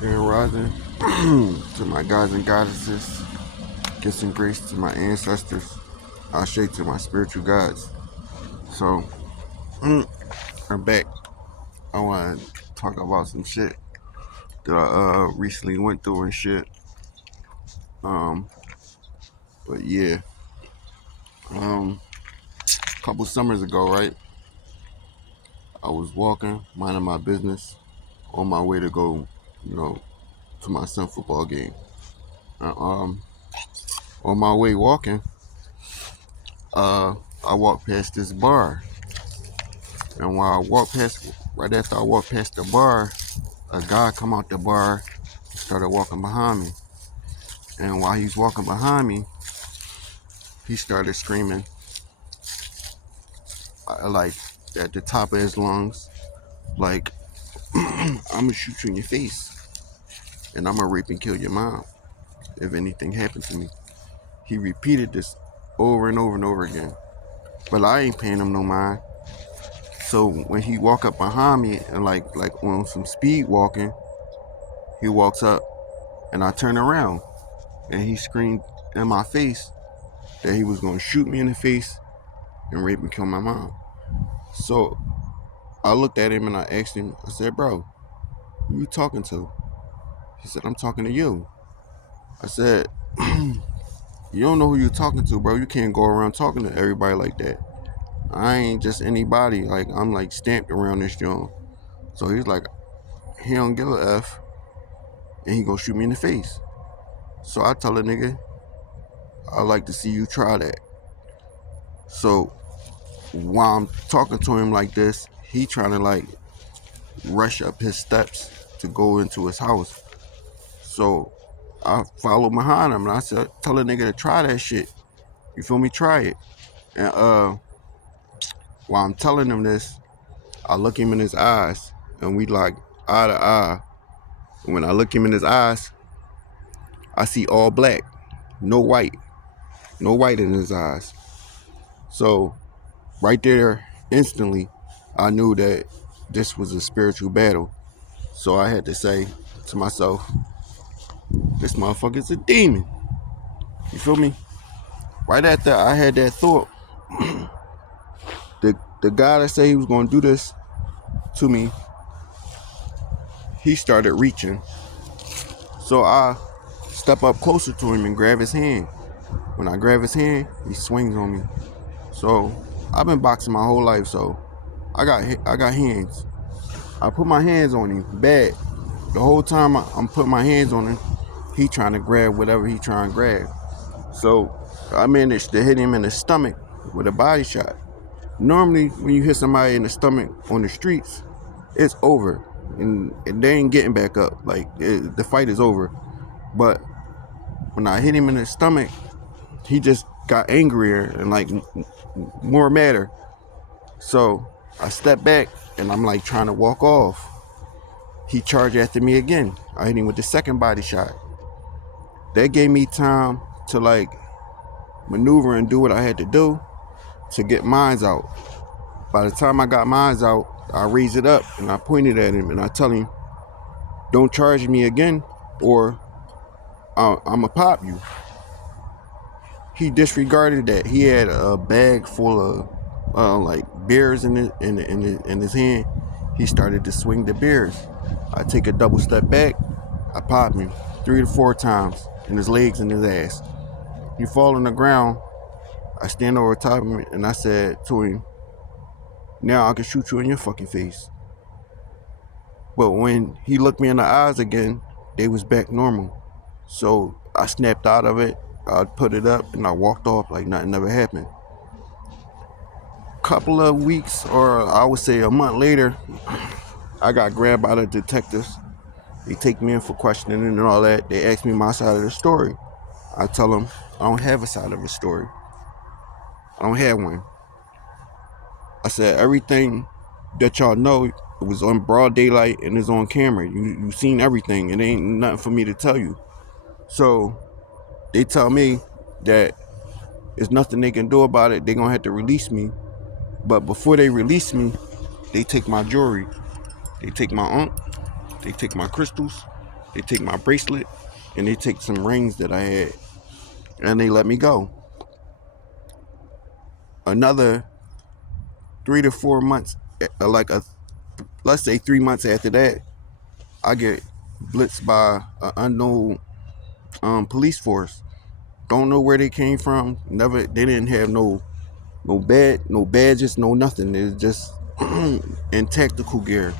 And rising to my gods and goddesses, gifts and grace to my ancestors, I shake to my spiritual gods. So I'm back. I want to talk about some shit that I recently went through and shit. Um, but yeah, a couple summers ago, right? I was walking, minding my business, on my way to go, you know, to my son football game. Uh, um, on my way walking, I walked past this bar. And while I walked past, right after I walked past the bar, a guy come out the bar and started walking behind me. And while he's walking behind me, he started screaming, like at the top of his lungs, like, I'm gonna shoot you in your face and I'm gonna rape and kill your mom if anything happened to me. He repeated this over and over and over again. But I ain't paying him no mind. So when he walk up behind me and like on some speed walking, he walks up and I turn around and he screamed in my face that he was gonna shoot me in the face and rape and kill my mom. So I looked at him and I asked him, I said, bro, who you talking to? He said, I'm talking to you. I said, you don't know who you're talking to, bro. You can't go around talking to everybody like that. I ain't just anybody. Like, I'm like stamped around this joint. So he's like, he don't give a F and he gonna shoot me in the face. So I tell the nigga, I'd like to see you try that. So while I'm talking to him like this, he trying to like rush up his steps to go into his house. So I followed behind him and I said, tell the nigga to try that shit. You feel me? Try it. And while I'm telling him this, I look him in his eyes and we like eye to eye. And when I look him in his eyes, I see all black, no white, no white in his eyes. So right there, instantly, I knew that this was a spiritual battle. So I had to say to myself, this motherfucker's a demon. You feel me? Right after I had that thought, the guy that said he was gonna do this to me, he started reaching. So I step up closer to him and grab his hand. When I grab his hand, he swings on me. So I've been boxing my whole life, so I got hands. I put my hands on him bad. The whole time I'm putting my hands on him, he trying to grab whatever he trying to grab. So I managed to hit him in the stomach with a body shot. Normally, when you hit somebody in the stomach on the streets, it's over, and they ain't getting back up. Like the fight is over. But when I hit him in the stomach, he just got angrier and like more madder. So I stepped back and I'm like trying to walk off. He charged after me again. I hit him with the second body shot. That gave me time to like maneuver and do what I had to do to get mines out. By the time I got mines out, I raised it up and I pointed at him and I tell him, don't charge me again or I'ma pop you. He disregarded that. He had a bag full of like beers in his hand. He started to swing the beers. I take a double step back. I pop him 3 to 4 times in his legs and his ass. He fall on the ground. I stand over top of him and I said to him, now I can shoot you in your fucking face. But when he looked me in the eyes again, they was back normal. So I snapped out of it. I put it up and I walked off like nothing ever happened. Couple of weeks, or I would say a month later, I got grabbed by the detectives. They take me in for questioning and all that. They ask me my side of the story. I tell them I don't have a side of the story. I don't have one. I said everything that y'all know, it was on broad daylight and it's on camera. You seen everything. It ain't nothing for me to tell you. So they tell me that there's nothing they can do about it. They're gonna have to release me. But before they release me, they take my jewelry. They take my unk. They take my crystals. They take my bracelet and they take some rings that I had, and they let me go. Another 3 to 4 months, let's say 3 months after that, I get blitzed by an unknown police force. Don't know where they came from. Never. They didn't have no badges, no nothing. It's just in tactical gear.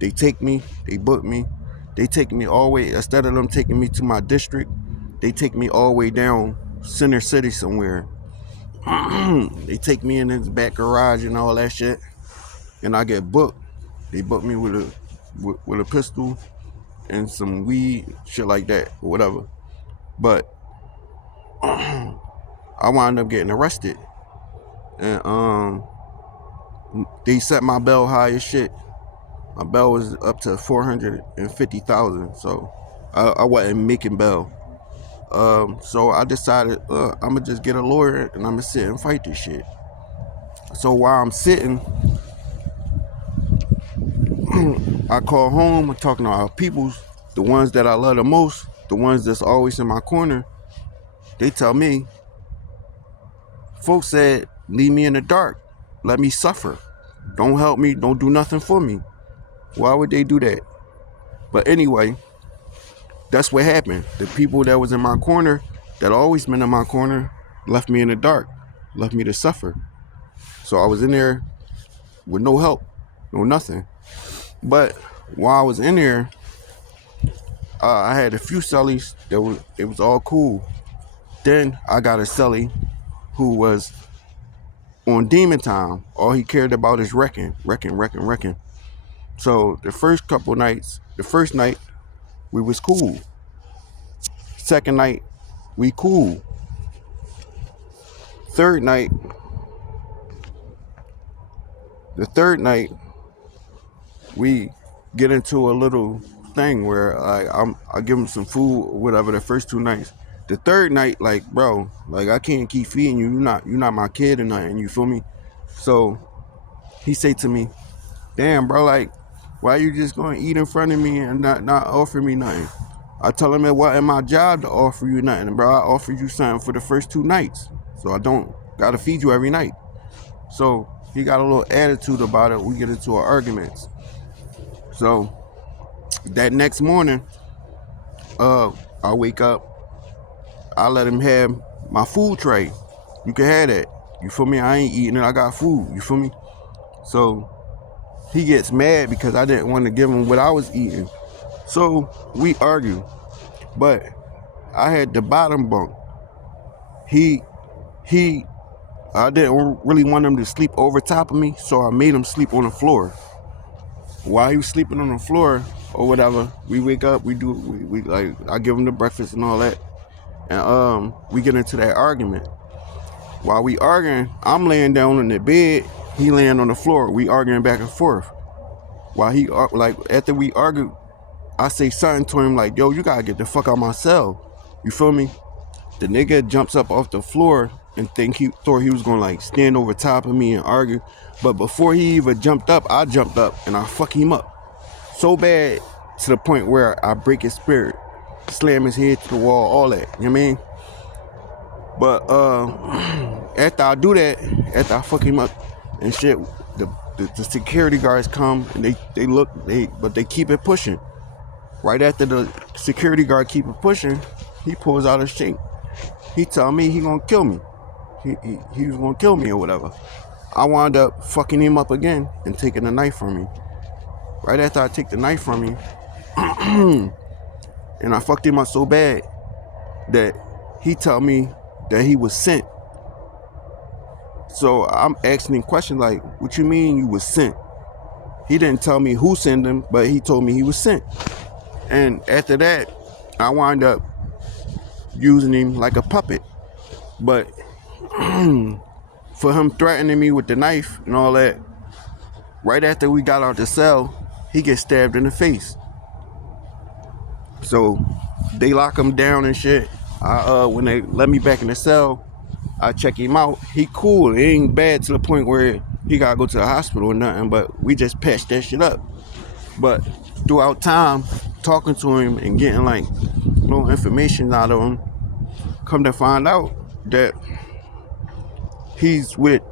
They take me. They book me. They take me all the way. Instead of them taking me to my district, they take me all the way down Center City somewhere. They take me in this back garage and all that shit, and I get booked. They book me with a pistol and some weed, shit like that, or whatever. But I wound up getting arrested, and they set my bail high as shit. My bail was up to $450,000, so I wasn't making bail. So I decided I'm gonna just get a lawyer and I'm gonna sit and fight this shit. So while I'm sitting, I call home. I'm talking to our peoples, the ones that I love the most, the ones that's always in my corner. They tell me, folks said, leave me in the dark, let me suffer, don't help me, don't do nothing for me. Why would they do that? But anyway, that's what happened. The people that was in my corner, that always been in my corner, left me in the dark, left me to suffer. So I was in there with no help, no nothing. But while I was in there, I had a few cellies it was all cool. Then I got a cellie who was on demon time. All he cared about is wrecking. So the first night, we was cool. Second night, we cool. The third night, we get into a little thing where I give him some food or whatever the first 2 nights. The third night, like, bro, like, I can't keep feeding you. You're not my kid or nothing, you feel me? So he say to me, damn, bro, like, why you just gonna eat in front of me and not offer me nothing? I tell him it wasn't my job to offer you nothing, bro. I offered you something for the first 2 nights, so I don't gotta feed you every night. So he got a little attitude about it. We get into our arguments. So that next morning, I wake up, I let him have my food tray. You can have that. You feel me? I ain't eating it. I got food. You feel me? So he gets mad because I didn't want to give him what I was eating. So we argue. But I had the bottom bunk. I didn't really want him to sleep over top of me, so I made him sleep on the floor. While he was sleeping on the floor or whatever, we wake up, we like, I give him the breakfast and all that. And we get into that argument. While we arguing, I'm laying down on the bed, he laying on the floor. We arguing back and forth. While he, like, after we argue, I say something to him like, yo, you gotta get the fuck out my cell. You feel me? The nigga jumps up off the floor and thought he was gonna, like, stand over top of me and argue. But before he even jumped up, I jumped up and I fuck him up. So bad to the point where I break his spirit, slam his head to the wall, all that. You know what I mean? But after I do that, after I fuck him up and shit, the security guards come and they look, but they keep it pushing. Right after the security guard keep it pushing, he pulls out a shank. He tell me he gonna kill me. He was gonna kill me or whatever. I wound up fucking him up again and taking the knife from him. Right after I take the knife from him, and I fucked him up so bad that he told me that he was sent. So I'm asking him questions like, what you mean you was sent? He didn't tell me who sent him, but he told me he was sent. And after that, I wound up using him like a puppet. But for him threatening me with the knife and all that, right after we got out the cell, he gets stabbed in the face. So they lock him down and shit. When they let me back in the cell, I check him out. He cool. It ain't bad to the point where he gotta go to the hospital or nothing, but we just patched that shit up. But throughout time, talking to him and getting like little information out of him. Come to find out that he's with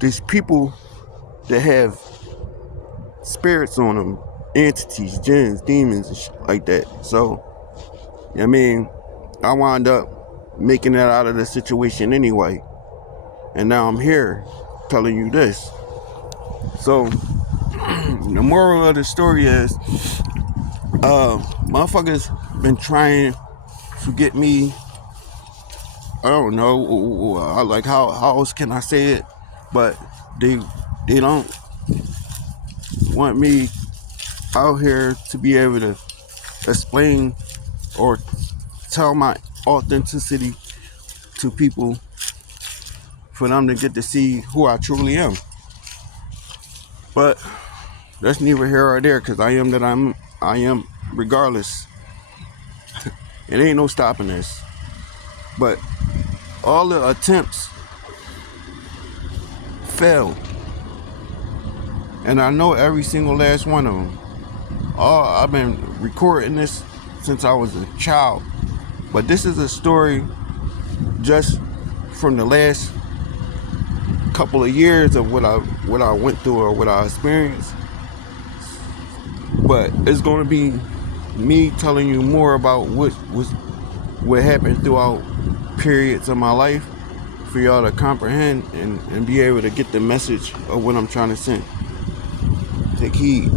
these people that have spirits on them, entities, jinns, demons, and shit like that. So, I mean, I wound up making it out of the situation anyway. And now I'm here telling you this. So, the moral of the story is, motherfuckers been trying to get me, I don't know, like how else can I say it? But they don't want me out here to be able to explain or tell my authenticity to people for them to get to see who I truly am. But that's neither here or there, because I am regardless. It ain't no stopping this. But all the attempts failed. And I know every single last one of them. I've been recording this since I was a child. But this is a story just from the last couple of years of what I went through or what I experienced. But it's going to be me telling you more about what happened throughout periods of my life for y'all to comprehend and be able to get the message of what I'm trying to send. Take heed.